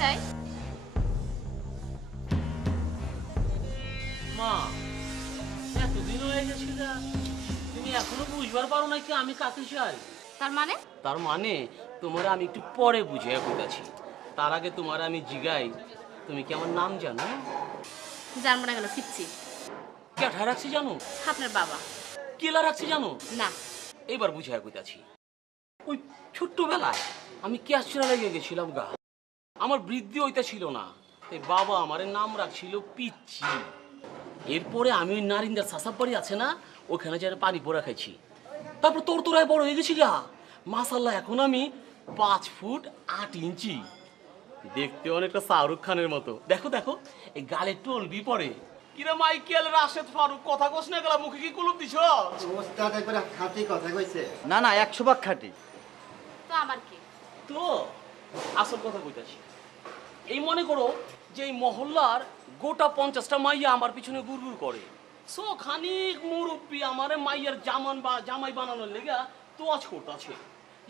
চাই। মা এতদিন হয়ে গেছে যা, তুমি এখনো বুঝবার পারো না কি আমি কাকে চাই? তার মানে? তার মানে তোমার আমি একটু পরে বুঝে বুঝাচ্ছি। তার আগে তোমার আমি জিগাই, তুমি কি আমার নাম জানো? জানবো না কেন, পিচ্ছি। কেঠা রাখছি জানো? আপনার বাবা। কেলা রাখছি জানো? না। এইবার বুঝে বুঝাচ্ছি। ওই ছোট্টবেলায় আমি ক্যাচরা লেগে গেছিলাম গা, আমার বৃদ্ধি ওইটা ছিল না, তাই বাবা আমার নাম রাখছিল পিচ্ছি। এরপরে আমি ওই নারিন্দার সাসাব বাড়ি আছে না, ওখানে যেন পানি পোড়া খাইছি। তারপর তোর তোরায় বড় হয়ে গেছি গা, মাশাআল্লাহ এখন আমি 5 ফুট 8 ইঞ্চি, দেখতে অনেকটা শাহরুখ খানের মতো। দেখো দেখো এই গালে টলবি পরে। কিরে মাইকেল, রাশেদ, ফারুক, কথা কস না গেলা, মুখে কি কুলুপ দিছ? ওস্তাদ একবারে খাঁটি কথা কইছে। না না 100 ভাগ খাঁটি। তো আমার কি? তো আসল কথা কইতাছি, এই মনে করো যে এই মহল্লার গোটা 50টা মাইয়া আমার পিছনে গুড়গুড় করে। সো খানিক মুরব্বী আমারে মাইয়ার জামাই বানানোর লেগা তোয়াজ করতেছে।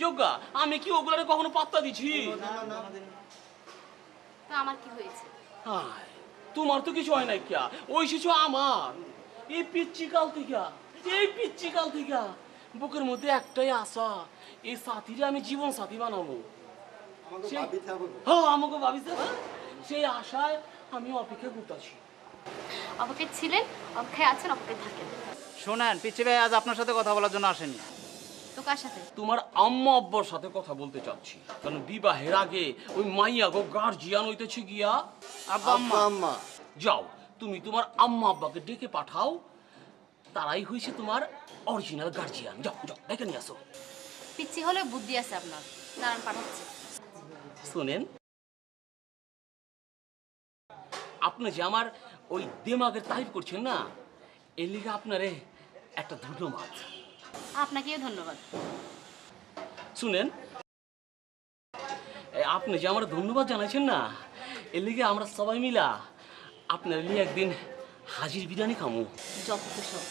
যোগ্যা আমি কি ওগুলারে কখনো পাত্তা দিছি? তো আমার কি হয়েছে? হায়, তোমার তো কিছু হয় নাই কিয়া, ওই শিশু আমার। এই পিচ্ছি কাল থেকে বুকের মধ্যে একটাই আশা, এই সাথীরে আমি জীবন সাথী বানাবো। হ্যাঁ আমাকে ভাবিছে, সেই আশায় আমি অপেক্ষা করতেছি। অপেক্ষায় ছিলেন, অপেক্ষায় আছেন, অপেক্ষায় থাকেন। শোনেন পিচ্চি ভাই আজ আপনার সাথে কথা বলার জন্য আসেনি। তো কার সাথে? তোমার আম্মা আব্বার সাথে কথা বলতে চাচ্ছি, কারণ বিবাহের আগে ওই মাইয়া গো গার্জিয়ান হইতেছে গিয়া আব্বা আম্মা আম্মা। আম্মা যাও তুমি তোমার আম্মা আব্বাকে ডেকে পাঠাও, তারাই হইছে তোমার অরিজিনাল গার্জিয়ান। যাও যাও ডেকে নিয়ে আসো। পিচ্ছি হলে বুদ্ধি আছে আপনার, দাঁড়ান পাঠাচ্ছি। শুনেন, আপনি যে আমার ওই দিমাগের তারিফ করছেন না, এর লিগে আপনারে একটা ধন্যবাদ। আপনাকেও ধন্যবাদ। শুনেন, আপনি যে আমার ধন্যবাদ জানাইছেন না, এর লিগে আমরা সবাই মিলা আপনার লিগে একদিন হাজির বিরিয়ানি খামু। যত সব।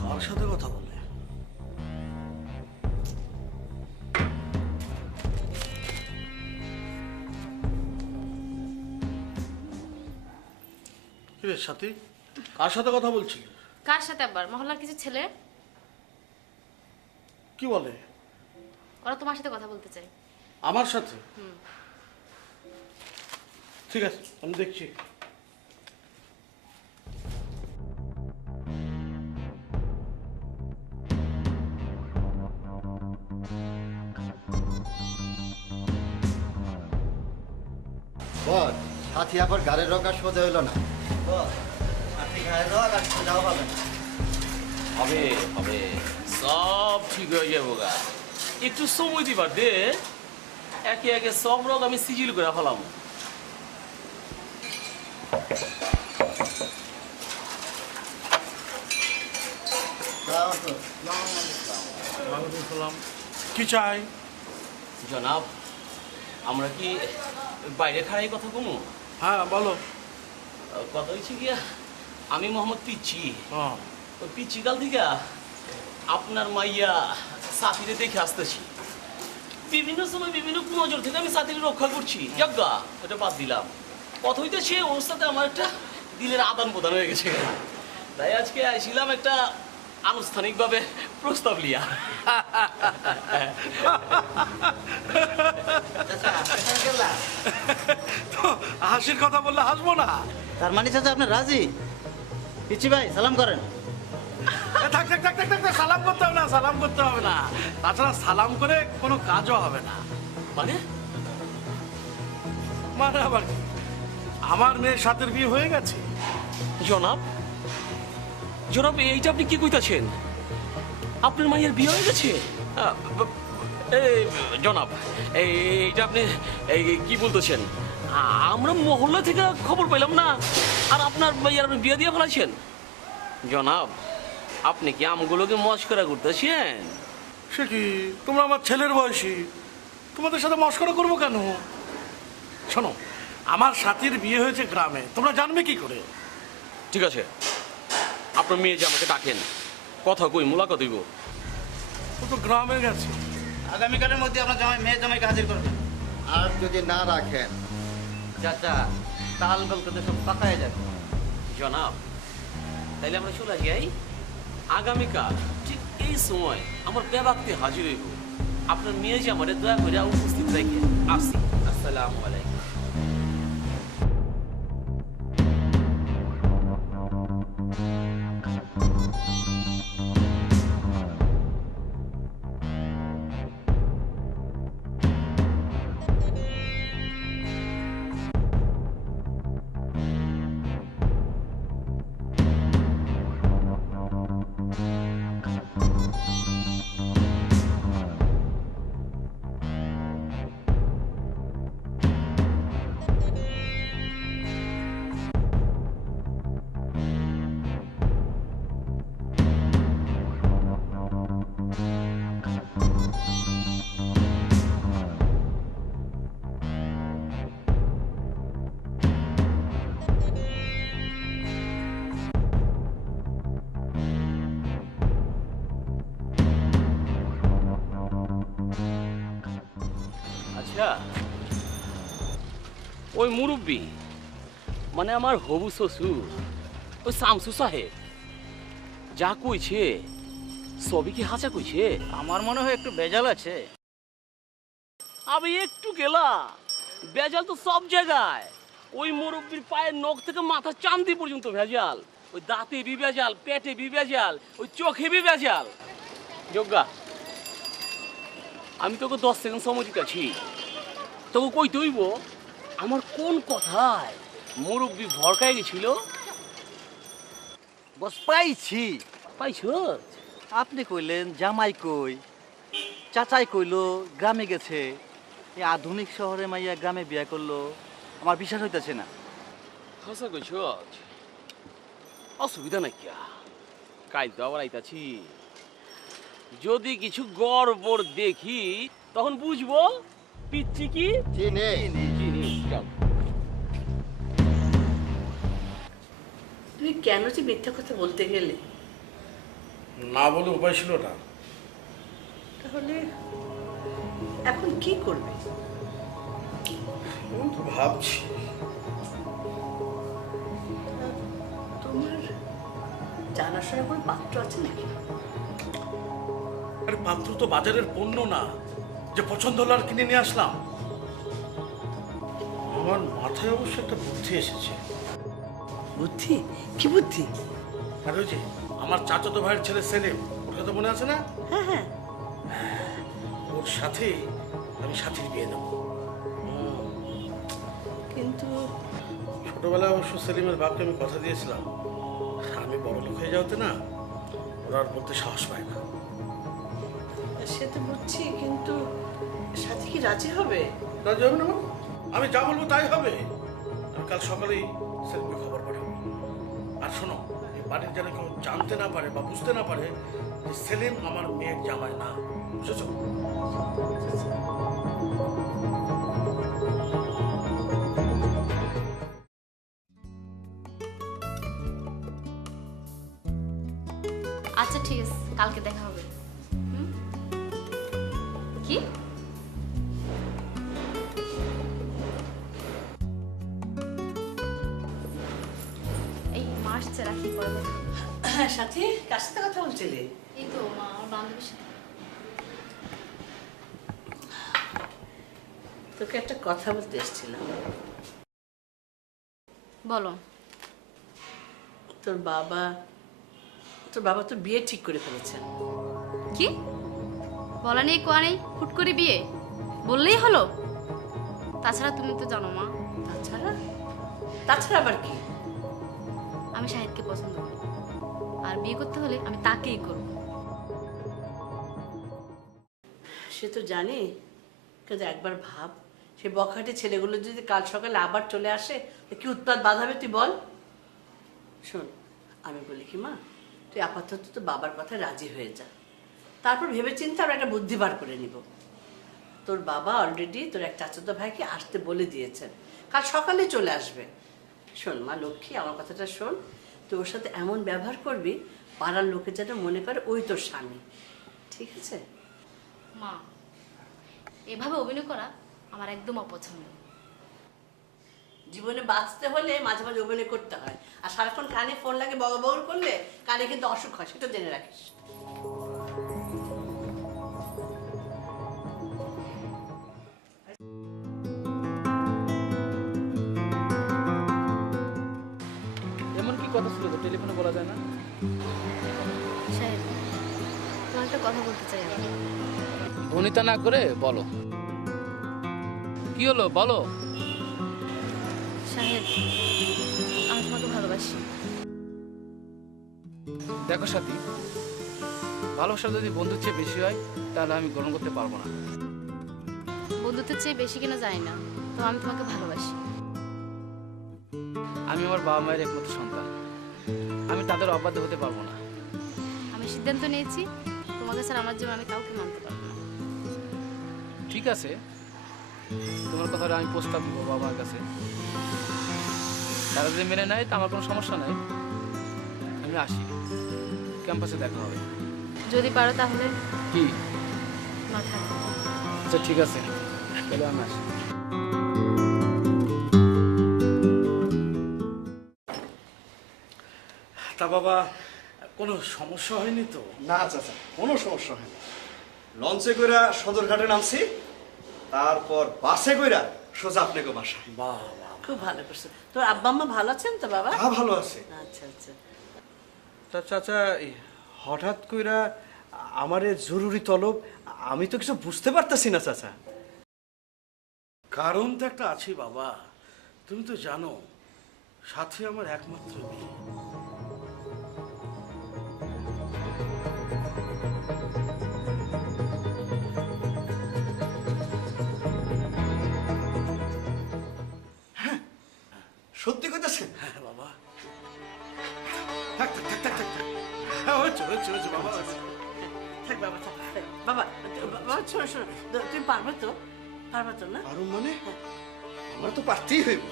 কার সাথে কথা বলে? কিরে সাথী, কার সাথে কথা বলছিলি? কার সাথে আবার? মহল্লার কিছু ছেলে, কি বলে? ওরা তোমার সাথে কথা বলতে চায়। আমার সাথে? ঠিক আছে, আমি দেখছি। বল, সাথী আবার গাড়ির রকা সোজা হইল না। আপনি গায়ে যাওয়া আর সোজাও পাবেন না। হবে হবে, সব ঠিক হয়ে যাবো গা, একটু সময় দিবার দে। একে একে সব রোগ আমি সিজিল করে ফেলাম। কি চাই? জনাব, আমরা কি বাইরে খাড়াই কথা কমু? হ্যাঁ বলো। কথা হয়েছে গিয়া, আমি মোহাম্মদ পিচ্ছি। হ্যাঁ, ওই পিচ্ছি কাল থেকে আপনার মাইয়া সাথীরে দেখে আসতেছি। বিভিন্ন সময় বিভিন্ন নজর থেকে আমি সাথীরে রক্ষা করছি। যজ্ঞা এটা বাদ দিলাম। কথা হইতে সে ওর সাথে আমার একটা দিলের আদান প্রদান হয়ে গেছে, তাই আজকে আইছিলাম একটা আনুষ্ঠানিকভাবে প্রস্তাব লিয়া। তো হাসির কথা বললে হাসবো না? তার মানে চাচা আপনি রাজি? পিচ্চি ভাই সালাম করেন। থাক থাক থাক থাক থাক, সালাম করতে হবে না, সালাম করতে হবে না। তাছাড়া সালাম করে কোনো কাজও হবে না। মানে মানে আবার কি? আমার মেয়ের সাথে বিয়ে হয়ে গেছে। জনাব, জনাব এইটা আপনি কি কইতাছেন? আপনার মাইয়ের বিয়ে হয়ে গেছে? এই জনাব, এইটা আপনি এই কি বলতেছেন? আমরা মহল্লা থেকে খবর পাইলাম না, আর আপনার মাইয়ার আপনি বিয়ে দিয়ে ফেলাইছেন? জনাব, আপনি কি আমগুলোকে মস্করা করতেছেন? সে কি, তোমরা আমার ছেলের বয়সী, তোমাদের সাথে মস্করা করবো কেন? শোনো, আমার সাথীর বিয়ে হয়েছে গ্রামে, তোমরা জানবে কি করে? ঠিক আছে, আপনার মেয়ে যে আমাকে ডাকেন, কথা কই, মুলাকাত হইব। ও তো গ্রামে গেছে। আগামীকালের মধ্যে আপনার মেয়ে জামাইকে হাজির করবেন। আর যদি না রাখেন, চাচা তাল গল করতে সব পাকায় যাবে। জনাব, তাইলে আমরা চলে যাই। আগামীকাল ঠিক এই সময় আমার বেবাক্তি হাজির হইব। আপনার মেয়ে যে আমার দয়া করে উপস্থিত রাখেন। আসি, আসসালামু আলাইকুম। আচ্ছা, ওই মুরব্বী মানে আমার হবু শ্বশুর, ওই শামসু সাহেব যা কইছে সবই কি হাঁচা কইছে? আমার মনে হয় একটু বেজাল আছে। আমি একটু গেলা, ভেজাল তো সব জায়গায়। ওই মুরব্বীর পায়ের নখ থেকে মাথা চামড়ি পর্যন্ত ভেজাল। ওই দাঁতে বি ভেজাল, পেটে বি ভেজাল, ওই চোখে বি ভেজাল। যোগ্যা, আমি তোকে 10 সেকেন্ড সময় দিতেছি। তোকে কইতে হইব আমার কোন কথায় মুরব্বী ভরকায় গেছিল। বস পাইছি। পাইছ? আপনি কইলেন জামাই কই, চাচাই কইলো গ্রামে গেছে। এই আধুনিক শহরে মাইয়া গ্রামে বিয়া করলো, আমার বিশ্বাস হইতেছে না। হাসা কইছ, অসুবিধা নাই কিয়া, কাল তো আবার আইতাছি। যদি কিছু গড়বড় দেখি তখন বুঝবো পিচ্ছি কি চিনে জিনিস। যাও। তুই কেন যে মিথ্যা কথা বলতে গেলে? না বলে উপায় ছিল না। তাহলে এখন কি করবে? আমি তো ভাবছি। তোমার জানাশোনা কোনো পাত্র আছে নাকি? আরে পাত্র তো বাজারের পণ্য না যে পছন্দ হলো আর কিনে নিয়ে আসলাম। আমার মাথায় অবশ্য একটা বুদ্ধি এসেছে। বুদ্ধি? কি বুদ্ধি? আর ওই যে আমার চাচাতো ভাইয়ের ছেলে সেলিম, ওর কথা মনে আছে না? হ্যাঁ, ওর সাথে আমি সাথীর বিয়ে দেবো। কিন্তু ছোটবেলায় অবশ্য সেলিমের বাপকে আমি কথা দিয়েছিলাম, আমি বড় লোক হয়ে যাওয়াতে না ওরা আর বলতে সাহস পায় না। সে তো বুঝছি, কিন্তু সাথী কি রাজি হবে? রাজি হবে না মানে? আমি যা বলবো তাই হবে। আমি কাল সকালেই সেলিমকে খবর পাঠাবো। আর শোনো, এই বাড়ির যেন কেউ জানতে না পারে বা বুঝতে না পারে যে সেলিম আমার মেয়ের জামাই না, বুঝেছো? আচ্ছা ঠিক আছে, কালকে দেখা হবে। হুম? কি? এই মাসছে, রাখি পরে কথা হবে। হ্যাঁ, সাথী কার সাথে কথা বলছিলে? এই তো মা, আমার বান্ধবীর সাথে। তোকে একটা কথা বলতে এসেছিলাম। বলো। তোর বাবা তো বিয়ে ঠিক করে ফেলেছেন। কি বলা নেই, কোয়া নেই, হুট করে বিয়ে বললেই হলো? তাছাড়া তুমি তো জানো মা, তাছাড়া আবার কি? আমি শাহিদকে পছন্দ করি, আর বিয়ে করতে হলে আমি তাকেই করব। সে তো জানি, কিন্তু একবার ভাব, সে বখাটে ছেলেগুলো যদি কাল সকালে আবার চলে আসে, তো কি উৎপাত বাঁধাবে তুই বল? শোন, আমি বলি কি মা, তুই আপাতত তো বাবার কথায় রাজি হয়ে যা, তারপর ভেবেচিন্তে আমরা একটা বুদ্ধি বার করে নিব। তোর বাবা অলরেডি তোর এক চাচাতো ভাইকে আসতে বলে দিয়েছেন, কাল সকালে চলে আসবে। শোন মা লক্ষ্মী, আমার কথাটা শোন, তোর সাথে এমন ব্যবহার করবি পাড়ার লোকে যেন মনে করে ওই তোর স্বামী, ঠিক আছে? মা, এভাবে অভিনয় করা আমার একদম অপছন্দ। জীবনে বাঁচতে হলে মাঝে মাঝে অভিনয় করতে হয়, আর সারাক্ষণ কানে ফোন লাগে বগর করলে কানে কিন্তু অসুখ হয়, সেটা জেনে রাখিস। এমন কি কথা ছিল তো টেলিফোনে বলা যায় না? সাহেব, তোমার একটা কথা বলতে চাই আমি। ভনিতা না করে বলো, কি হলো বলো। সাহেব, আমি তোমাকে ভালোবাসি। দেখো সাথী, ভালোবাসা যদি বন্ধুর চেয়ে বেশি হয় তাহলে আমি গ্রহণ করতে পারবো না। বন্ধুত্বের চেয়ে বেশি কিনা জানি না, তো আমি তোমাকে ভালোবাসি। আমি আমার বাবা মায়ের একমাত্র সন্তান, আমি তাদের অবাধ্য হতে পারবো না। আমি সিদ্ধান্ত নিয়েছি, তোমাকে স্যার আমার জীবন আমি কাউকে মানতে পারবো না। ঠিক আছে, তোমার কথাটা আমি প্রস্তাব দিব বাবার কাছে। তারা যদি মেনে নেয় তা আমার কোনো সমস্যা নাই, আমি আসি, ক্যাম্পাসে দেখা হবে। যদি পারো তাহলে কি? না থাকো। আচ্ছা ঠিক আছে, তাহলে আমি আসি। তা বাবা, কোনো সমস্যা হয়নি তো? না চাচা, কোনো সমস্যা হয়নি। লঞ্চে কইরা সদরঘাটে নামছি, তারপর বাসে কইরা সোজা আপনাকে বাসায়। বাহ বাহ, খুব ভালো করছে। তোর আব্বা আম্মা ভালো আছেন তো বাবা? তা ভালো আছে। আচ্ছা আচ্ছা। তা চাচা, এই হঠাৎ কইরা আমারে জরুরি তলব, আমি তো কিছু বুঝতে পারতাছি না চাচা। কারণ তো একটা আছে বাবা, তুমি তো জানো সাথী আমার একমাত্র মেয়ে। সত্যি কইতাছেন? হ্যাঁ বাবা, থাক থাক থাক থাক থাক থাক। হ্যাঁ, হয়েছে হয়েছে হয়েছে বাবা, হয়েছে। থাক বাবা, থাক থাক। বাবা, বাবা শোনো শোনো, তুমি পারবে তো? পারবে তো না? আরো মানে আমার তো পারতেই হইব।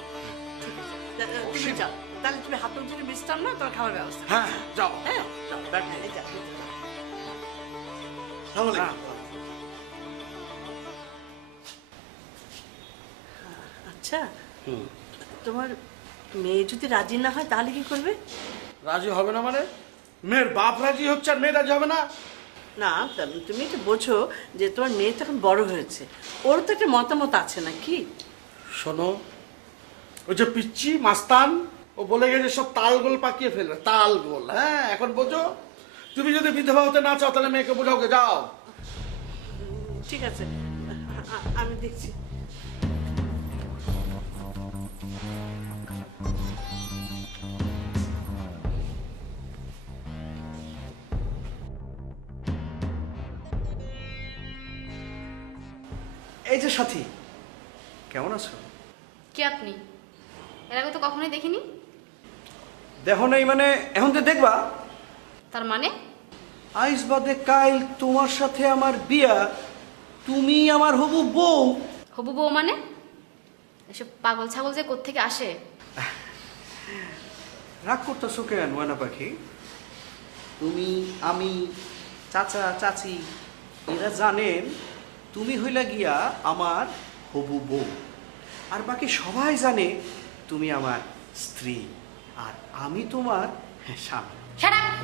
তুমি যাও, তাহলে তুমি হাত মুখ ধুয়ে বিশ্রাম নাও, তোমার খাবার ব্যবস্থা। হ্যাঁ যাও, হ্যাঁ যাও, ব্যাগ নিয়ে। এই যাও, এই যাও। আসসালামু হ্যাঁ, আলাইকুম। আচ্ছা, তোমার মেয়ে যদি রাজি না হয় তাহলে কি করবে? রাজি হবে না মানে? মেয়ের বাপ রাজি হচ্ছে আর মেয়ে রাজি হবে না? না, তুমি তো বোঝো যে তোমার মেয়ে তো এখন বড় হয়েছে, ওর তো একটা মতামত আছে না কি? শোনো, ওই যে পিচ্ছি মাস্তান, ও বলে গেছে সব তালগোল পাকিয়ে ফেলবে, তালগোল। হ্যাঁ, এখন বোঝো। তুমি যদি বিধবা হতে না চাও তাহলে মেয়েকে বোঝাও, কে যাও। ঠিক আছে, আমি দেখছি। এই যে সাথী, কেমন আছো? কে আপনি? এর আগে তো কখনোই দেখিনি। দেখো নাই মানে এখন তো দেখবা। তার মানে? আইস বাদে কাইল তোমার সাথে আমার বিয়া, তুমি আমার হবু বউ। হবু বউ মানে? এসব পাগল ছাগল যে কোত্থেকে আসে? রাগ করতেছো কেন ময়না পাখি? তুমি, আমি, চাচা চাচি এরা জানেন তুমি হইলা গিয়া আমার হবু বউ, আর বাকি সবাই জানে তুমি আমার স্ত্রী আর আমি তোমার স্বামী। Shut up!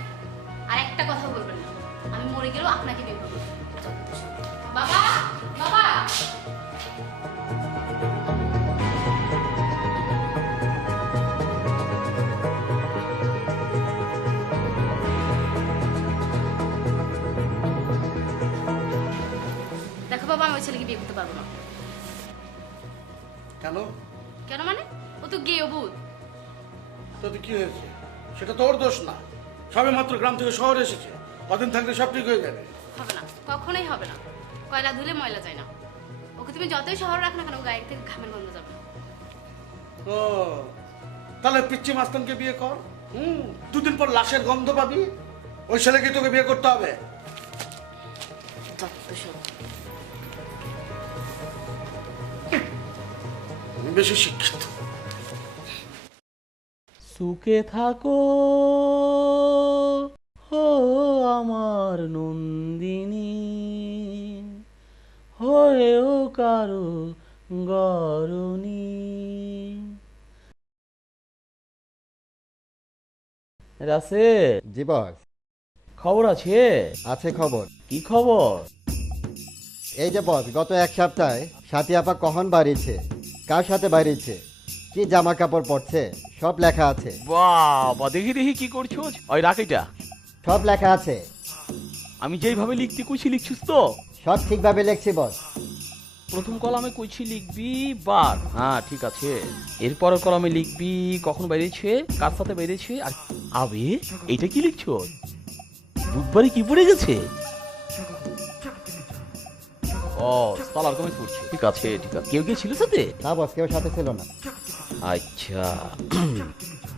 আর একটা কথা বলবেন না। আমি মরে গেলেও আপনাকে বিয়ে করব। বাবা, বাবা! দেখো বাবা, আমি ওই ছেলেকে বিয়ে করতে পারবো না। কেন? কেন মানে? ও তো গে অবুধ। তাতে কি হয়েছে? সেটা তোর দোষ না। সবে মাত্র গ্রাম থেকে শহরে এসেছে, কদিন থাকলে সব ঠিক হয়ে যাবে। হবে না, কখনোই হবে না। কয়লা ধুলে ময়লা যায় না। ওকে তুমি যতই শহরে রাখ না কেন, ও গায়ে থেকে ঘামের গন্ধ যাবে না। ও, তাহলে পিচ্চি মাস্তানকে বিয়ে কর। দুদিন পর লাশের গন্ধ পাবি। ওই ছেলেকে তোকে বিয়ে করতে হবে। আমি বেশি শিক্ষিত। সুখে থাকো ও আমার নন্দিনী, হয়েও কারো গরনি। রাসেল, জি বস। খবর আছে? আছে খবর। কি খবর? এই যে বস, গত এক সপ্তাহে সাথী আপা কখন বাড়িছে, কার সাথে বাড়িছে, কি জামা কাপড় পরছে, সব লেখা আছে। বাবা, দেখি দেখি কি করছো। ওই রাখিটা সব লেখা আছে। আমি যেইভাবে লিখতে কইছি লিখছিস তো? সব ঠিকভাবে লিখছি বস। প্রথম কলামে কইছি লিখবি বার, হ্যাঁ ঠিক আছে। এরপরের কলামে লিখবি কখন বেরিয়েছে, কার সাথে বেরিয়েছে। আর আবে, এটা কি লিখছো? বুধবারে কি পড়ে গেছে? ও, সালার কমে পড়ছে। ঠিক আছে ঠিক আছে। কেউ ছিল সাথে? না বস, কেউ সাথে ছিল না। আচ্ছা,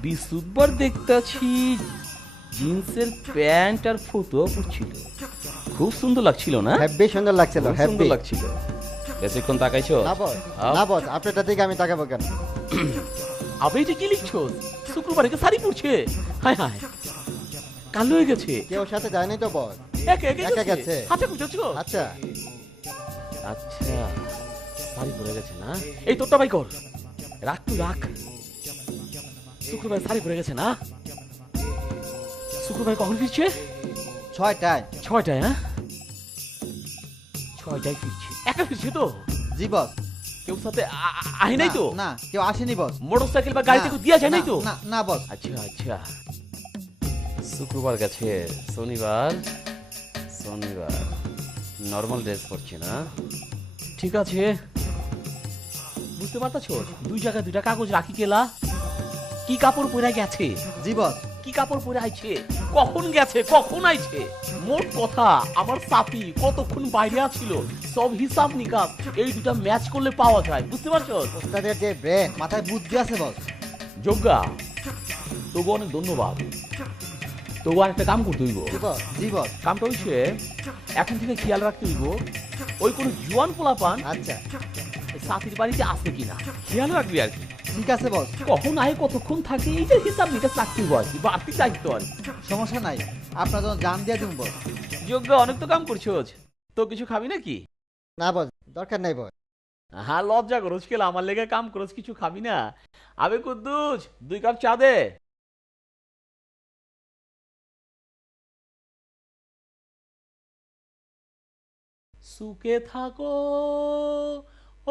বিশুদ্ধবার দেখতাছি জিন্সের প্যান্ট আর ফটো পরছিল। খুব সুন্দর লাগছিল না? হেব্বি সুন্দর লাগছিল, খুব সুন্দর হেব্বি। লাগছিল। বেশিক্ষণ তাকাইছো? না বস, না বস, আপনারটা থেকে আমি তাকাবো কেন? আবে, এটা কি লিখছো? শুক্রবার একে শাড়ি পরছে। হায় হায়, কালো হয়ে গেছে। কেউ সাথে যায়নি তো বস, একা একা একা গেছে। গেছে। আচ্ছা বুঝছো? আচ্ছা। আচ্ছা, শাড়ি পরে গেছে না? এই তোরটা বাই কর, রাখ তুই রাখ। শুক্রবার শাড়ি পরে গেছে না? শুক্রবার কখন ফিরছে? 6টায়। 6টায়? হ্যাঁ, 6টায় ফিরছে। একা ফিরছে তো? জি বস। কেউ সাথে আহে নাই তো? না, কেউ আসেনি বস। মোটরসাইকেল বা গাড়িতে কেউ দিয়া যায় নাই তো? না না বস। আচ্ছা আচ্ছা, শুক্রবার গেছে, শনিবার নর্মাল ড্রেস পরছে না? ঠিক আছে, বুঝতে পারতাছ? দুই জায়গায় দুইটা কাগজ রাখি গেলা। কি কাপড় পরে গেছে? জি বস। কি কাপড় পরে আইছে, কখন গেছে, কখন আইছে। মোট কথা, আমার সাথী কতক্ষণ বাইরে আছিল, সব হিসাব নিকাশ এই দুটা ম্যাচ করলে পাওয়া যায়। বুঝতে পারছো? ওস্তাদের যে ব্রেন, মাথায় বুদ্ধি আছে বস। যোগ্যা, তবু অনেক ধন্যবাদ। তবু আর একটা কাম করতে হইব। জি বস। জি বস। কামটা হইছে, এখন থেকে খেয়াল রাখতে হইব ওই কোন জুয়ান পোলাপান আচ্ছা, সাথীর বাড়িতে আসে কিনা, খেয়াল রাখবি আর কি। ঠিক আছে বস। কখন আয়, কতক্ষণ থাকে, এইটার হিসাব নিকাশ রাখতে হইব আর কি, বাড়তি দায়িত্ব আর কি। সমস্যা নাই, আপনার জন্য জান দিয়ে দিন বস। যোগ্য, অনেক তো কাম করছো। তো কিছু খাবি নাকি? না বস, দরকার নাই বস। হ্যাঁ, লজ্জা করোস কেলা, আমার লেগে কাম করোস, কিছু খাবি না? আবে কুদ্দুস, 2 কাপ চা দে। সুখে থাকো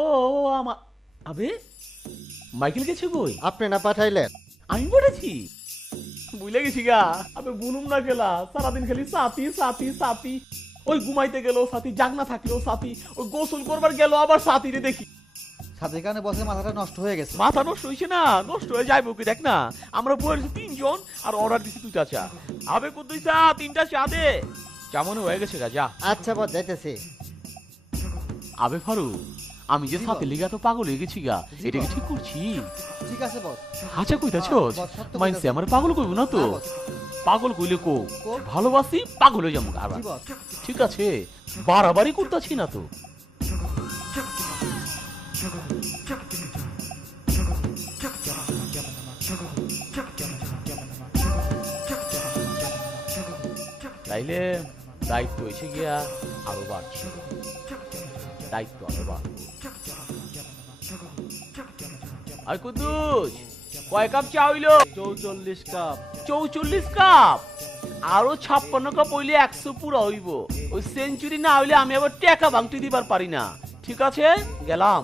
ও আমার। আবে, মাইকেল গেছে কই? আপনি না পাঠাইলেন? আমি পড়েছি, বুঝলে গেছি গা। আবে বুনুম না গেলা, সারাদিন খালি সাথী সাথী সাথী। ওই ঘুমাইতে গেল সাথী, জাগনা থাকলেও সাথী, ওই গোসল করবার গেল আবার সাথী রে দেখি। সাথীর কারণে বসের মাথাটা নষ্ট হয়ে গেছে। মাথা নষ্ট হয়েছে না? নষ্ট হয়ে যাইব কি, দেখ না, আমরা বইয়ের 3 জন আর অর্ডার দিছি 2টা চা। আবে কুদ্দুই চা, 3টা চা দে। চা মনে হয়ে গেছে গা, যা। আচ্ছা বস, যাইতেছি। আবে ফারুক, আমি যে সাথে লিগা তো পাগল হয়ে গেছি গা, এটা কি ঠিক করছি? ঠিক আছে বস। হাঁচা কইতাছ? বস, সত্য মাইনসে কইতাছি। আমার পাগল কইব না তো? না বস। পাগল কইলে কো, কো। ভালোবাসি পাগল হয়ে যাবো আবার। জি বস। ঠিক আছে, বাড়াবাড়ি করতেছি না তো। তাইলে দায়িত্ব এসে গিয়া আরো বাড়ছে, দায়িত্ব আরো বাড়বো। আর কুদ্দুস, কয় কাপ চা হইলো? 44 কাপ। 44 কাপ? আরো 56 কাপ হইলে 100 পুরা হইব। ওই সেঞ্চুরি না হইলে আমি আবার টাকা ভাঙতে দিবার পারি না। ঠিক আছে, গেলাম।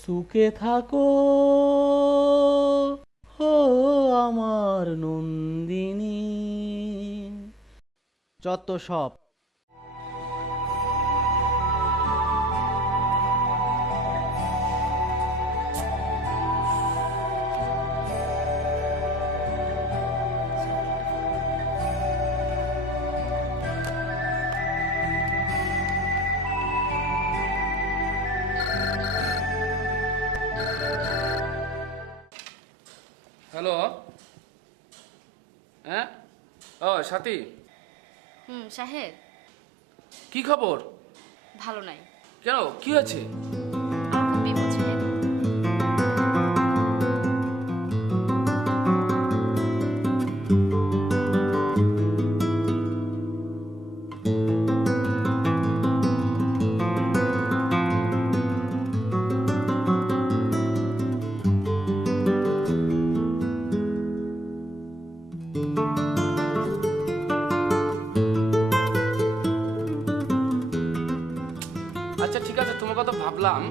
সুখে থাকো ও আমার নন্দিনী। যত সব। হ্যালো, হ্যাঁ, ও সাথী, সাহেব, কি খবর? ভালো নাই। কেন, কি হয়েছে? আমার খুব বিপদ সাহেব। ভাবলাম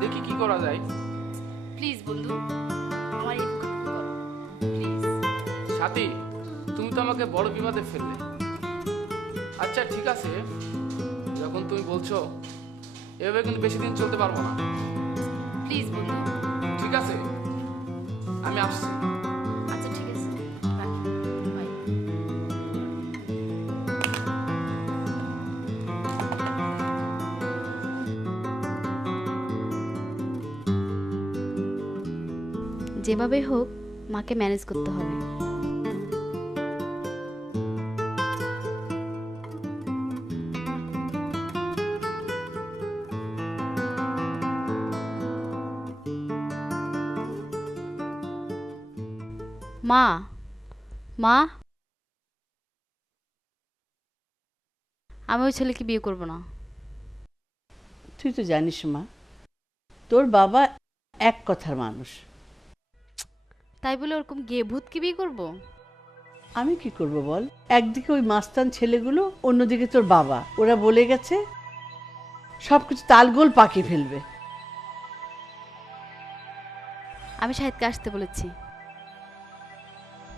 দেখি কি করা যায়। প্লিজ বন্ধু, আমার এই উপকারটুকু করো প্লিজ। সাথী, তুমি তো আমাকে বড় বিপদে ফেললে। আচ্ছা ঠিক আছে, যখন তুমি বলছো, এভাবে কিন্তু বেশি দিন চলতে পারবো না। প্লিজ বন্ধু। ঠিক আছে, আমি আসছি। আচ্ছা ঠিক আছে, রাখি, বাই। যেভাবে হোক মাকে ম্যানেজ করতে হবে। মা, মা, আমি ওই ছেলেকে বিয়ে করব না। তুই তো জানিস মা, তোর বাবা এক কথার মানুষ। তাই বলে ওরকম গেয়ে ভূতকে বিয়ে করব? আমি কি করব বল? একদিকে ওই মাস্তান ছেলেগুলো, অন্যদিকে তোর বাবা, ওরা বলে গেছে সবকিছু তালগোল পাকিয়ে ফেলবে। আমি শাহিদকে আসতে বলেছি,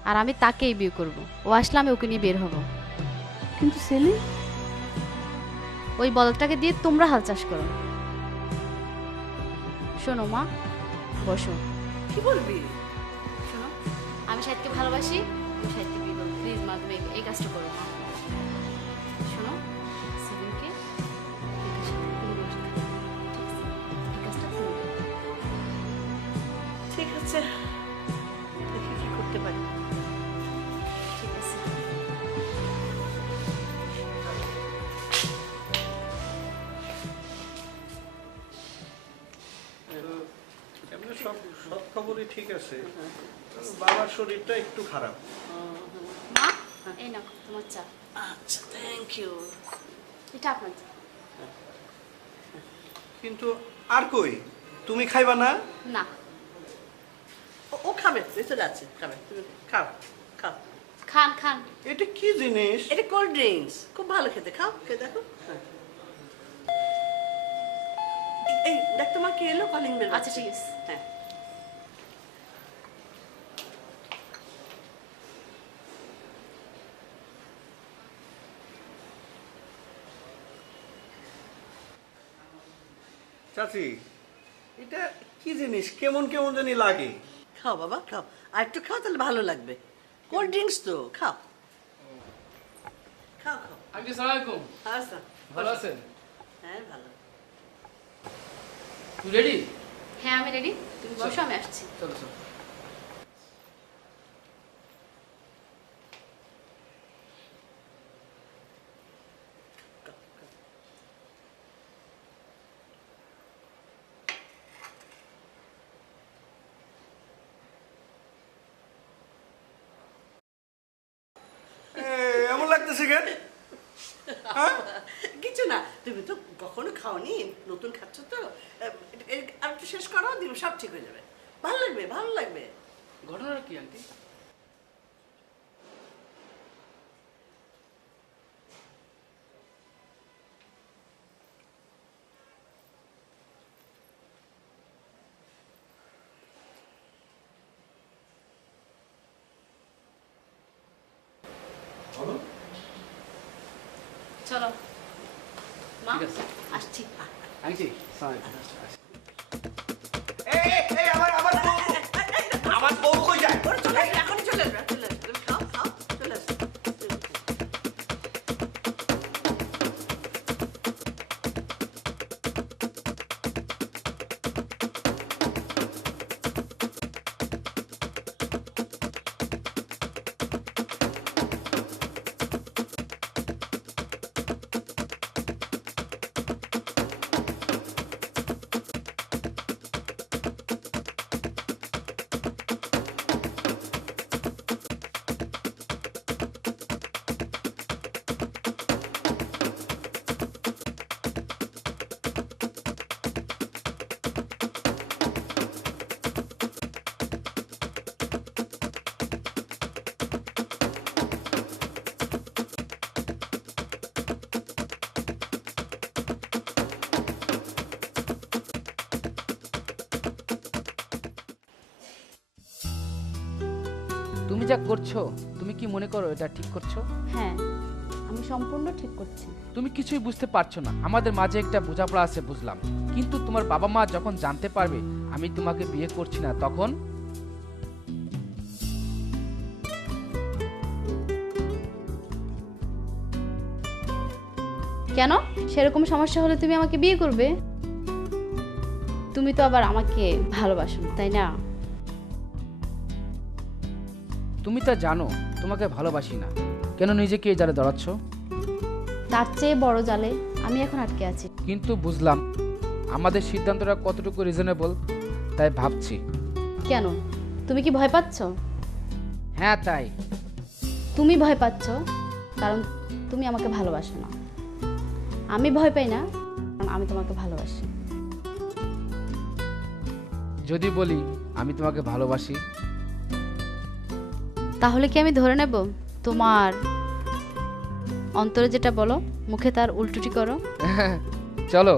আর আমি তাকেই বিয়ে করব। ও আসলে আমি ওকে নিয়ে বের হব। কিন্তু সেলিম, ওই বলদটাকে দিয়ে তোমরা হাল চাষ করো। শোনো মা, বসো। কি বলবি? শোনো, আমি শাহিদকে ভালোবাসি, আমি শাহিদকে বিয়ে করবো। প্লিজ মা, তুমি এই কাজটা করো মা। শোনো, সেলিমকে এটার সাথে তুমি বসে থাকো। ঠিক আছে? এই কাজটা তুমি করো। ঠিক আছে, দেখি কি করতে পারি। ঠিক আছে। এমনি সব সব খবরই ঠিক আছে, বাবার শরীরটা একটু খারাপ। মা, এই নাও তোমার চা। আচ্ছা, থ্যাংক ইউ। এটা আপনার চা। কিন্তু আর কই, তুমি খাইবা না? না, ও খাবে, ভেতরে আছে, খাবে। তুমি খাও, খাও। খান খান। এটা কি জিনিস? এটা কোল্ড ড্রিঙ্কস, খুব ভালো খেতে। খাও, খেয়ে দেখো। হ্যাঁ। এই দেখ, তোমার কি এলো? Calling bell. আচ্ছা ঠিক আছে। হ্যাঁ। চাচি, এটা কি জিনিস? কেমন কেমন জানি লাগে। খাও বাবা, খাও। আর একটু খাও, তাহলে ভালো লাগবে। কোল্ড ড্রিঙ্কস তো, খাও। খাও খাও। আন্টি সালাম আলাইকুম। আচ্ছা, ভালো আছেন? হ্যাঁ ভালো। তুই রেডি? হ্যাঁ আমি রেডি, তুমি বসো, আমি আসছি। চলো চলো। এমন লাগতেছে কেন? কিছু না, তুমি তো কখনো খাওনি, নতুন খাচ্ছ তো। আর একটু শেষ করো, দিন সব ঠিক হয়ে যাবে। ভালো লাগবে, ভালো লাগবে। ঘটনাটা কি আন্টি? চলো মা, ঠিক আছে। আসছি। আন্টি সালাম আলাইকুম। আমার বউ কই যায়? ওরা চলে আসবে, এখনই চলে আসবে, চলে আসবে। তুমি খাও, খাও, চলে আসবে। তুমি যা করছো, তুমি কি মনে করো এটা ঠিক করছো? হ্যাঁ, আমি সম্পূর্ণ ঠিক করছি। তুমি কিছুই বুঝতে পারছো না। আমাদের মাঝে একটা বোঝাপড়া আছে, বুঝলাম, কিন্তু তোমার বাবা মা যখন জানতে পারবে আমি তোমাকে বিয়ে করছি না, তখন কেন? সেরকম সমস্যা হলে তুমি আমাকে বিয়ে করবে? তুমি তো আবার আমাকে ভালোবাসো না, তাই না? তুমি তা জানো তোমাকে ভালোবাসি না, কেন নিজেকে এই জালে জড়াচ্ছ? তার চেয়ে বড় জালে আমি এখন আটকে আছি। কিন্তু বুঝলাম আমাদের সিদ্ধান্তটা কতটুকু রিজনেবল, তাই ভাবছি। কেন? তুমি কি ভয় পাচ্ছ? হ্যাঁ, তাই। তুমি ভয় পাচ্ছ কারণ তুমি আমাকে ভালোবাসো না। আমি ভয় পাই না কারণ আমি তোমাকে ভালোবাসি। যদি বলি আমি তোমাকে ভালোবাসি, তাহলে কি আমি ধরে নেব তোমার অন্তরে যেটা বলো মুখে তার উল্টোটি করো? চলো।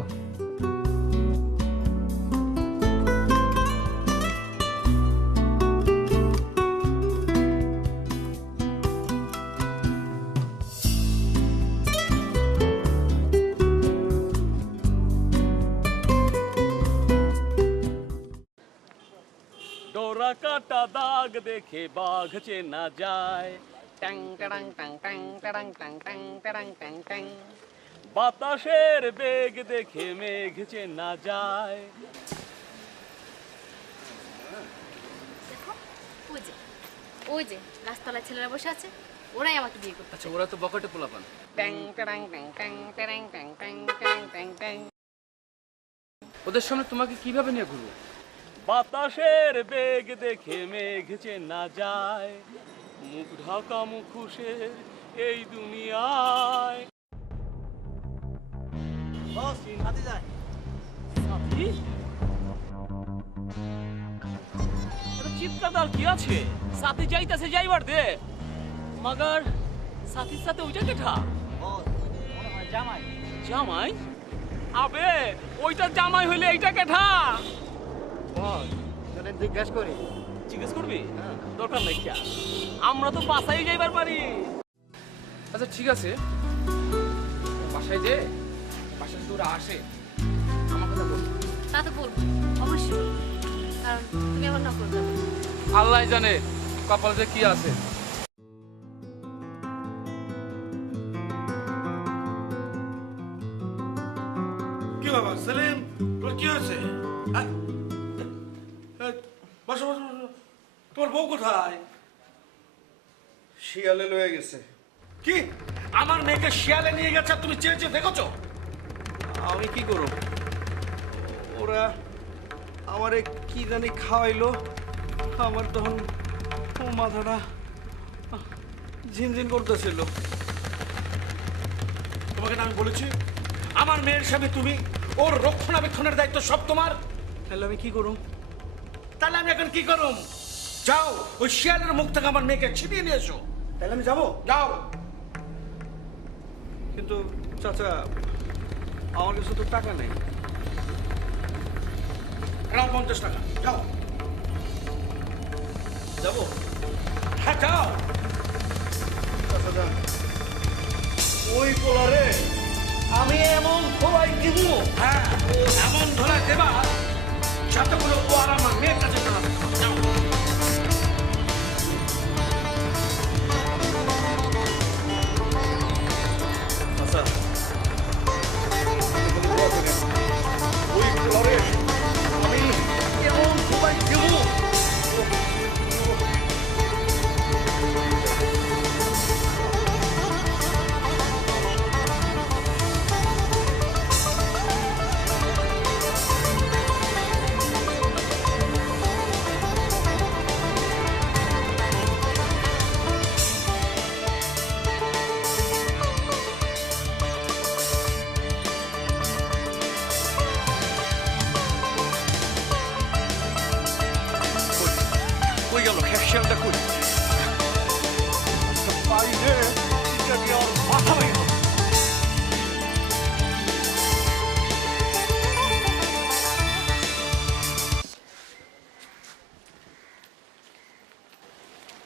ডোরা কাটা দাগ দেখে বাঘ চেনা যায়, ট্যাং ট্যাং ট্যাং ট্যাং ট্যাং ট্যাং ট্যাং ট্যাং ট্যাং ট্যাং। বাতাসের বেগ দেখে মেঘ চেনা যায়। ওই যে গাছতলায় ছেলেরা বসে আছে, ওরাই আমাকে বিয়ে করতে। আচ্ছা, ওরা তো বকেটে পোলাপান। ট্যাং ট্যাং ট্যাং ট্যাং ট্যাং ট্যাং ট্যাং ট্যাং ট্যাং ট্যাং। ওদের সামনে তোমাকে কিভাবে নিয়ে ঘুরবো? বাতাসের বেগ দেখে মেঘ চেনা যায়, মুখ ঢাকা মুখোশের এই দুনিয়ায়। সাথী? এটা চিৎকার কি আছে? সাথী যাইতাছে, যাইবার দে। মাগার সাথীর সাথে ওইটা কেঠা? জামাই। জামাই? আবে ওইটা জামাই হইলে এইটা কেঠা? জিজ্ঞাসা করি। জিজ্ঞেস করবি? দরকার নাই, খেয়া আমরা তো বাসায় যাইবার পারি। আচ্ছা ঠিক আছে, বাসায় যে বাসায় যদি ওরা আসে আমার কথা বল। তা তো বলবো, অবশ্যই বলবো। কারণ তুমি আমার নকল যাবে। আল্লাহ জানে কপালে যে কি আছে। কি বাবা সেলিম, তোর কি হয়েছে? বসো বসো বসো। তোমার বউ কোথায়? শিয়ালে লয়ে গেছে। কি আমার মেয়েকে শিয়ালে নিয়ে গেছে আর তুমি চেয়ে চেয়ে দেখেছো? আমি কি করব? ওরা আমারে কি জানি খাওয়াইলো, আমার তখন মাথাটা ঝিনঝিন করতেছিল। তোমাকে না আমি বলেছি আমার মেয়ের সাথে তুমি, ওর রক্ষণাবেক্ষণের দায়িত্ব সব তোমার। তাহলে আমি কি করব? তাহলে আমি এখন কি করুম? যাও ওই শিয়ালের মুখ থেকে আমার মেয়েকে ছিনিয়ে নিয়ে এসো। তাহলে আমি যাবো? যাও। কিন্তু চাচা, আমার কাছে তো টাকা নেই। এরাও 50 টাকা। যাও। যাবো? হ্যাঁ যাও। চাচা যান। ওই পোলারে আমি এমন খোলাই দিব, হ্যাঁ এমন ধরা দেবা যাতে করে ও আর আমার মেয়ের কাছে জানাবে। যাও। চাচা ওই পোলারে আমি এমন খোলাই দিব। কই গেল খেয়ালটা করি? বাইরে এটা কি আর মাথা হয়ে গেল?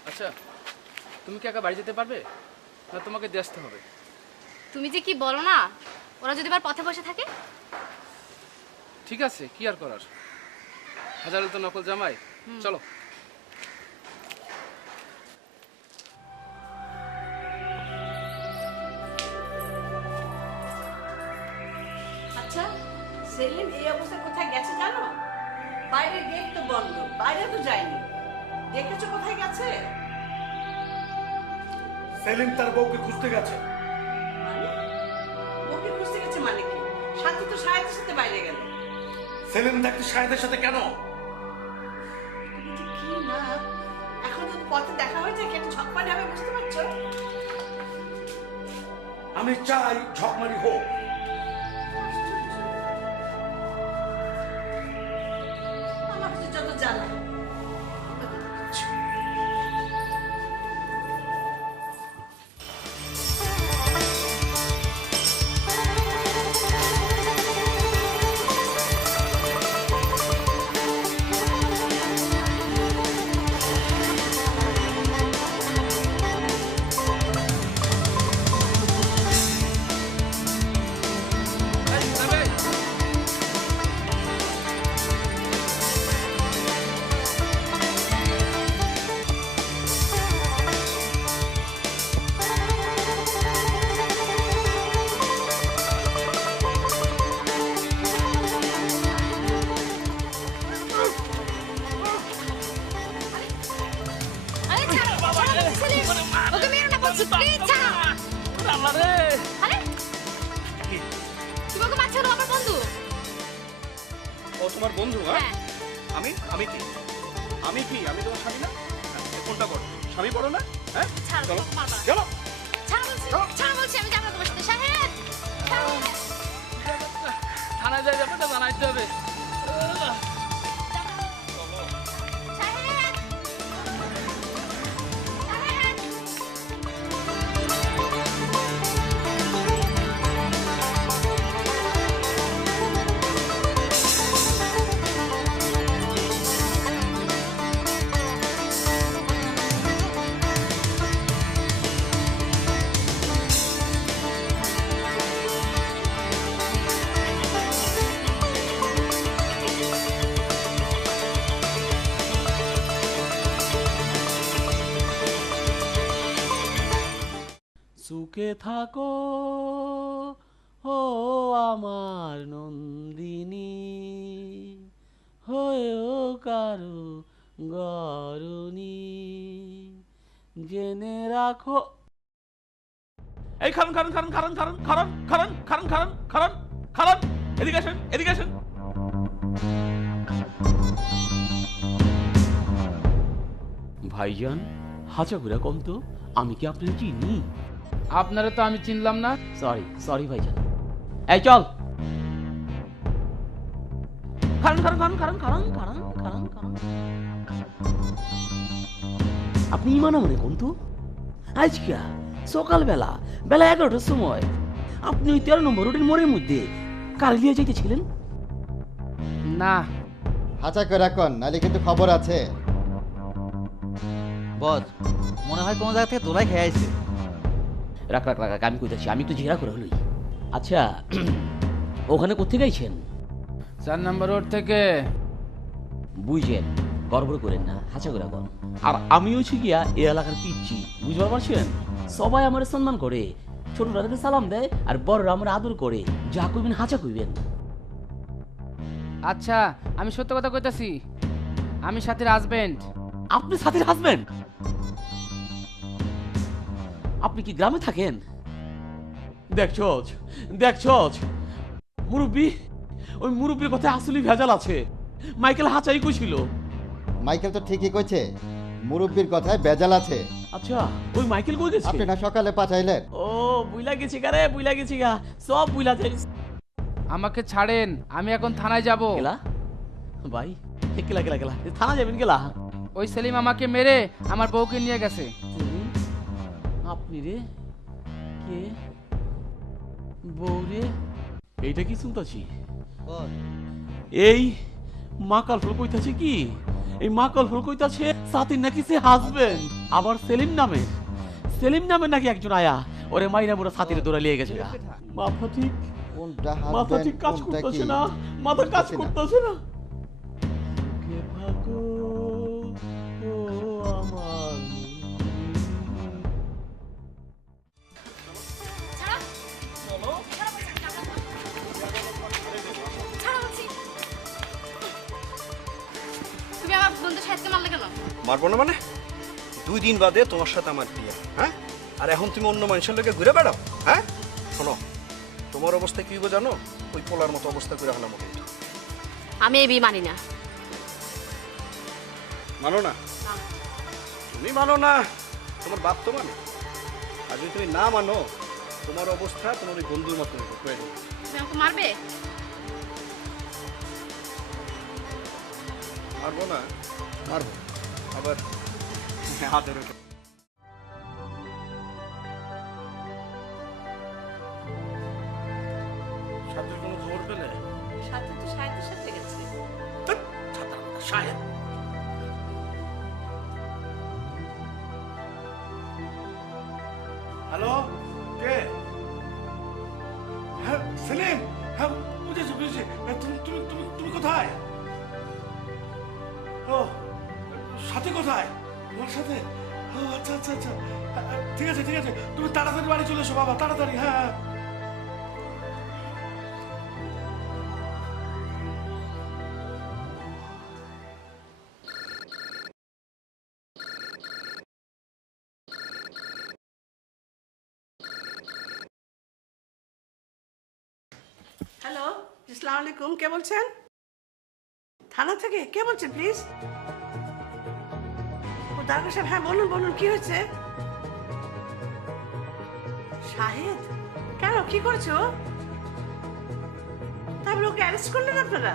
আচ্ছা আচ্ছা, তুমি কি একা বাড়ি যেতে পারবে, না তোমাকে দিয়ে আসতে হবে? তুমি যে কি বলো না, ওরা যদি আবার পথে বসে থাকে? ঠিক আছে, কি আর করার, হাজার তো নকল জামাই। চলো। আচ্ছা, সেলিম এই অবস্থায় কোথায় গেছে জানো? বাইরের গেট তো বন্ধ, বাইরে তো যায়নি। দেখেছো কোথায় গেছে? সেলিম তার বউকে খুঁজতে গেছে। মানে ওকে খুঁজতে গেছে মানে কি? সাথে তো সাহেবের সাথে বাইরে গেল। সেলিম থাকতে শাহেদের সাথে কেন? তুমি যে কি না, এখন যদি পথে দেখা হয়ে যায় কেন ঝকমারি হবে বুঝতে পারছো? আমি চাই ঝকমারি হোক। আমার কাছে যত জানা। এই, যাবে? আরে ছাড়ো, ছাড়ো, সেলিম। ওকে মেরো না বলছি, প্লিজ ছাড়ো। আরে তুমি ওকে মারছো না, আমার বন্ধু। ও তোমার বন্ধু? হ্যাঁ, হ্যাঁ, আমি আমি কি আমি কি আমি তোমার স্বামী না? হ্যাঁ, কোনটা করো, স্বামী বলো না? হ্যাঁ, ছাড়ো, চলো মারবা না। চলো। ছাড়ো বলছি, ছাড়ো বলছি, আমি যাবো না তোমার সাথে। শাহেদ, ছাড়ো। থানায় যাই, ব্যাপারটা জানাইতে হবে। শাহেদ, শাহেদ। সুখে থাকো ও আমার নন্দিনী, হয়েও কারো গরুনি, জেনে রাখো। এই খারণ খারণ খারণ খারণ খারণ খারণ খারণ খারণ খারণ খারণ খারণ, এদিকে আসেন, এদিকে আসেন। ভাইজান, হাঁচা ঘুরা কম তো, আমি কি আপনার চিনি? আপনারা তো আমি চিনলাম না। সরি সরি ভাইজান। এই চল। কারণ কারণ কারণ কারণ কারণ কারণ কারণ কারণ আপনি ইমানা মনে কোন তো আজকে সকালবেলা বেলা 11টার সময় আপনি ওই 13 নম্বর রোডের মোড়ের মধ্যে কালিয়া যাইতেছিলেন? না, হাঁচা করে রাখন, নালে কিন্তু খবর আছে। বস, মনে হয় কোনো জায়গা থেকে দোলাই খেয়ে আইছে। রাখ রাখ রাখ রাখ, আমি কইতাছি, আমি একটু জিরা করে হলই। আচ্ছা, ওখানে কোথেকে আইছেন? 4 নম্বর রোড থেকে। বুঝেন, গড়বড় করেন না, হাঁচা করে কর। আর আমি হচ্ছে গিয়া এই এলাকার পিচ্ছি, বুঝতে পারছেন? সবাই আমার সম্মান করে, ছোটরা তাকে সালাম দেয়, আর বড়রা আমার আদর করে। যা কইবেন হাঁচা কইবেন। আচ্ছা, আমি সত্য কথা কইতাছি, আমি সাথীর হাজবেন্ড। আপনি সাথীর হাজবেন্ড? আপনি কি গ্রামে থাকেন? দেখছস দেখছস মুরব্বী, ওই মুরব্বীর কথায় আসলে ভেজাল আছে। মাইকেল হাঁচাই কইছিল। মাইকেল তো ঠিকই কইছে, মুরব্বির কথায় বেজাল আছে। আচ্ছা, ওই মাইকেল কই গেছে? আপনি না সকালে পাঠাইলেন। ও বুইলা গেছি গা রে, বুইলা গেছি গা, সব বুইলা যাই। আমাকে ছাড়েন, আমি এখন থানায় যাব। গেলা ভাই, গেলা গেলা গেলা, থানা যাবেন গেলা? ওই সেলিম আমাকে মেরে আমার বউকে নিয়ে গেছে। আপনি রে কে? বউ রে, এইটা কি শুনতাছি? বস, এই মা কাল ফল কইতাছে কি এই মাকল ফুল কইতাছে সাথীর নাকি সে হাজবেন্ড, আবার সেলিম নামে নাকি একজন আয়া ওরে মাইরা পুরো সাথীরে দৌড়া লিয়ে গেছে গা। মাথা ঠিক কোনটা মাথা ঠিক কাজ হাজবেন্ড কোনটা করতেছে কি না, মাথা কাজ বুঝতেছি না। করতেছে না। কে ভাগো ও আমার তুমি আমার বন্ধু সাহেবকে মারলে কেন? মারবো না মানে 2 দিন বাদে তোমার সাথে আমার বিয়ে, হ্যাঁ? আর এখন তুমি অন্য মানুষের লোকে ঘুরে বেড়াও, হ্যাঁ? শোনো, তোমার অবস্থা কি হইব জানো? ওই পোলার মতো অবস্থা করে হলাম কিন্তু। আমি এই বিয়ে মানি না। মানো না? তুমি মানো না, তোমার বাপ তো মানে। আর যদি তুমি না মানো, তোমার অবস্থা তোমার ওই বন্ধুর মতো হইব, কয়ে দিই। তুমি আমাকে মারবে? মারবো না? মারবো, আবার আদরও করবো। সাথে কোনো খবর পেলে? সাথে তো সাহেবের সাথে গেছে। ধ্যাৎ, ছাতার কথা, সাহেব। হ্যালো, কে? হ্যাঁ, সেলিম। হ্যাঁ, বুঝেছি। তুমি কোথায়? ও, সাথে কোথায়? তোমার সাথে? ও, আচ্ছা। ঠিক আছে। তুমি তাড়াতাড়ি বাড়ি চলে এসো বাবা, তাড়াতাড়ি। হ্যাঁ। হ্যালো, আসসালামু আলাইকুম, কে বলছেন? থানা থেকে কে বলছেন প্লিজ? ও দারোগা সাহেব, হ্যাঁ বলুন কি হয়েছে? শাহেদ কেন, কি করেছে ও? তারপরে ওকে অ্যারেস্ট করলেন আপনারা?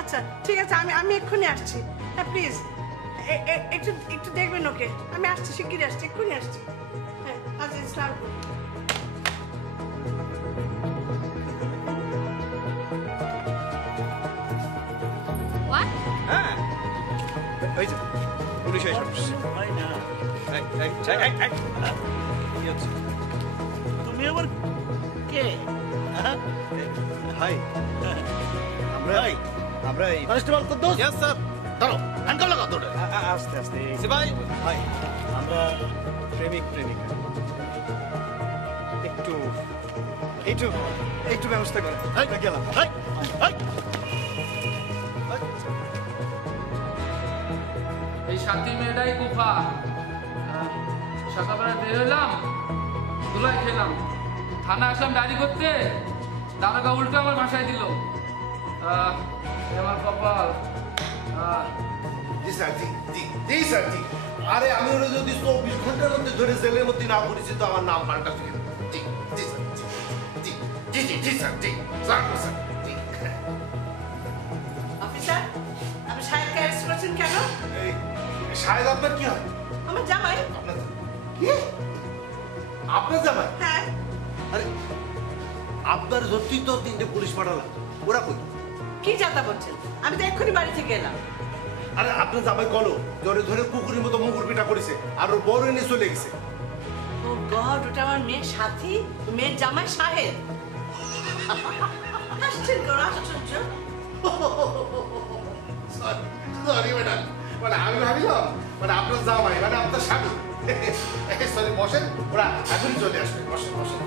আচ্ছা ঠিক আছে, আমি এক্ষুনি আসছি। হ্যাঁ প্লিজ একটু দেখবেন ওকে। আমি আসছি, শিগগিরই আসছি, এক্ষুনি আসছি। হ্যাঁ আচ্ছা, ইসলাম। What? হ্যাঁ, ওই যে পুলিশ এসে বসছে। হয় না। কি হচ্ছে? তুমি আবার কে? হাই, আমরা এই কনস্টেবল কুদ্দুস? Yes sir. দাঁড়াও, হ্যান্ডকাপ লাগাও তোরে। আস্তে ভাই, হাই, আমরা প্রেমিকা একটু ব্যবস্থা করে গেলাম। এই সাথী মেয়েটাই কুফা। সকালবেলা বের হলাম, ধুলাই খেলাম, থানা আসলাম ডায়েরি করতে, দারোগা উল্টো আমার বাসায় দিল। আমার কপাল। জি স্যার। আরে আমি ওরা যদি 24 ঘন্টার মধ্যে ধরে জেলের মধ্যে না পড়েছি তো আমার নাম পাল্টা জি স্যার। অফিসার, আপনি সাহেবকে অ্যারেস্ট করেছেন কেন? এই শাহেদ আপনার কি হয়? আমার জামাই। আপনার কি? আপনার জামাই? হ্যাঁ। আরে আপনার সত্যি তো 3টে পুলিশ পাঠালাম, ওরা কই? কি যাতা বলছেন? আমি তো এক্ষুনি বাড়ি থেকে এলাম। আরে আপনার জামাই কলো জোরে ধরে পুকুরের মতো মুগুর পিটা করেছে আর ওর বড় এনে চলে গেছে। ও গড, ওটা আমার মেয়ের সাথী, মেয়ের জামাই সাহেব। হাসছেন কেন? আশ্চর্য। সরি ম্যাডাম, মানে আমি ভাবিলাম মানে আপনার জামাই মানে আপনার স্বামী। সরি, বসেন, ওরা এখনই চলে আসবে। বসেন।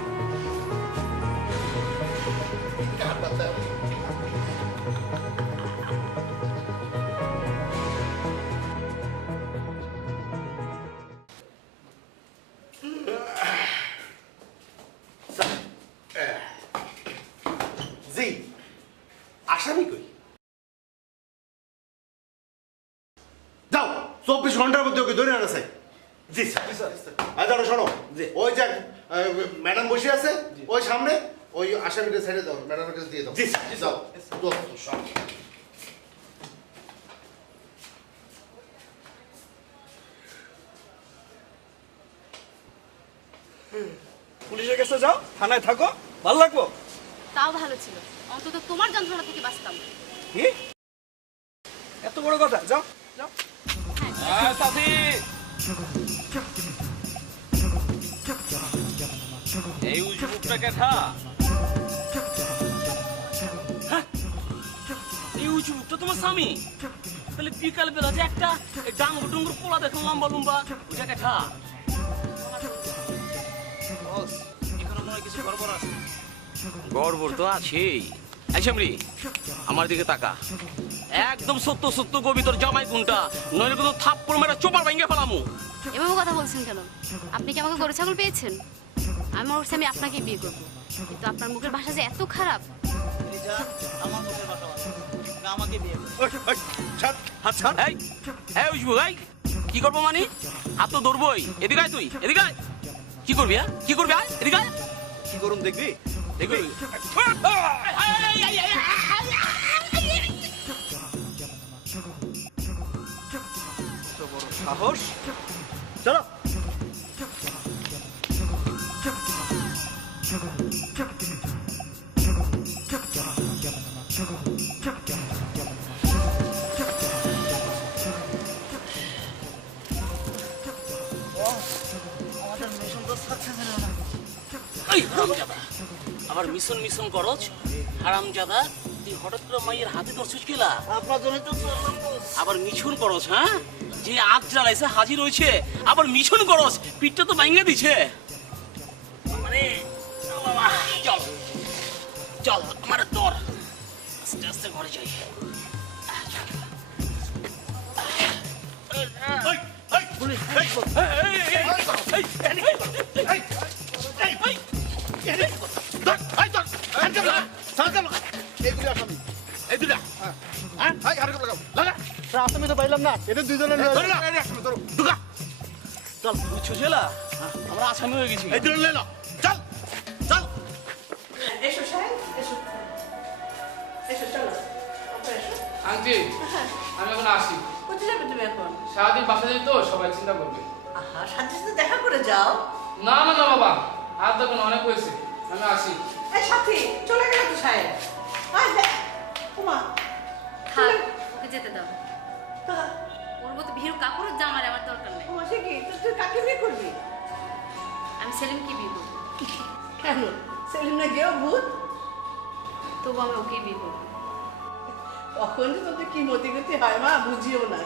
জি, আসামি কই? যাও, 24 ঘন্টার মধ্যে ওকে ধরে আনা চাই। জি স্যার। আচ্ছা শোনো, ওই যে ম্যাডাম বসে আছে ওই সামনে, ওই আসামিটা ছেড়ে দাও, ম্যাডামের কাছে দিয়ে দাও। জি স্যার। যাও, পুলিশের কাছে যাও, থানায় থাকো, ভালো লাগবো। তাও ভালো ছিল, অন্তত তোমার যন্ত্রণা থেকে বাঁচতাম। কি? এত বড় কথা, যাও যাও। এই উজবুকটা কেঠা? হ্যাঁ, এই উজবুকটা তোমার স্বামী? তাহলে বিকাল বেলা যে একটা ডাঙ্গুর ডুঙ্গুর পোলা দেখলাম লম্বা লম্বা, ওটা কেঠা? এখানে মনে হয় কিছু গড়বড় আছে। গড়বড় তো আছেই। এই সামরি, আমার দিকে তাকা। একদম সত্য সত্য কবি, তোর জামাই কোনটা? নইলে কিন্তু থাপ্পড় মেরে চোপার ভাঙিয়ে ফেলামু। এভাবে কথা বলছেন কেন? আপনি কি আমাকে গরু ছাগল পেয়েছেন? আমি মনে করছি আমি আপনাকে বিয়ে করবো, কিন্তু আপনার মুখের ভাষা যে এত খারাপ। আমার মুখের ভাষা আমাকে বিয়ে এই, এই উজবু, এই, কি করবো মানে? হাত তো ধরবই। এদিকে আয় তুই, এদিকে আয়। কি করবি? কি করবি? আয় এদিকে আয়। কি করুন দেখবি? দেখবি? সাহস, চলো। এই হারামজাদা, আবার মিশন মিশন করছ? হারামজাদা, তুই হঠাৎ করে মাইয়ের হাতে ধরছিস কেলা? আপনার জন্য তো আবার মিছুন করছ? হ্যাঁ, যে আজ জ্বালাইছে হাজির হয়েছে, আবার মিছুন করছ? পিঠটা তো ভাঙিয়ে দিছে। মানে বাবা, চল চল, আমার তোর আস্তে আস্তে ঘরে যাই। আসামি তো পাইলাম না। এটা দুইজনের চল বুঝছো জেলা, আমরা আসামি হয়ে গেছি। এই দিন লেলো, চল চল। এসো সাহেব, এসো এসো, চলো আপনারা এসো। আন্টি, আমি এখন আসি। কোথায় যাবে তুমি এখন? সারাদিন বাসা যাই তো, সবাই চিন্তা করবে। আহা, সাথে সাথে দেখা করে যাও। না না না বাবা, আর দেখুন অনেক হয়েছে, আমি আসি। এই সাথী, চলে গেল তো সাহেব। ওমা, থাক, ওকে যেতে দাও। তা, ওর মতো ভীরু কাপড়ের জামার আমার দরকার নেই। ওমা, সে কি? তুই কাকে বিয়ে করবি? আমি সেলিমকে বিয়ে করবো, কেন? সেলিম না গেও ভূত? তবু আমি ওকেই বিয়ে করবো। তখন যে তোদের কি মতিগতি হয় মা, বুঝিও না।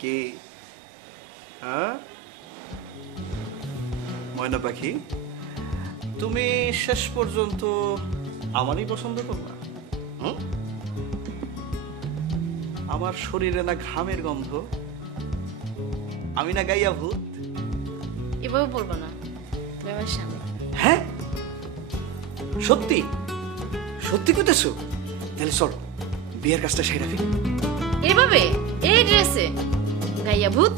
কে? হ্যাঁ, ময়না পাখি, তুমি শেষ পর্যন্ত আমারই পছন্দ করলা? হুম? আমার শরীরে না ঘামের গন্ধ, আমি না গাইয়া ভূত? এভাবে বলবো না, তুমি আমার স্বামী। হ্যাঁ, সত্যি সত্যি কইতেছো? তাহলে চলো বিয়ের কাজটা সেরে ফেলি। এভাবে এই ড্রেসে গাইয়া ভূত?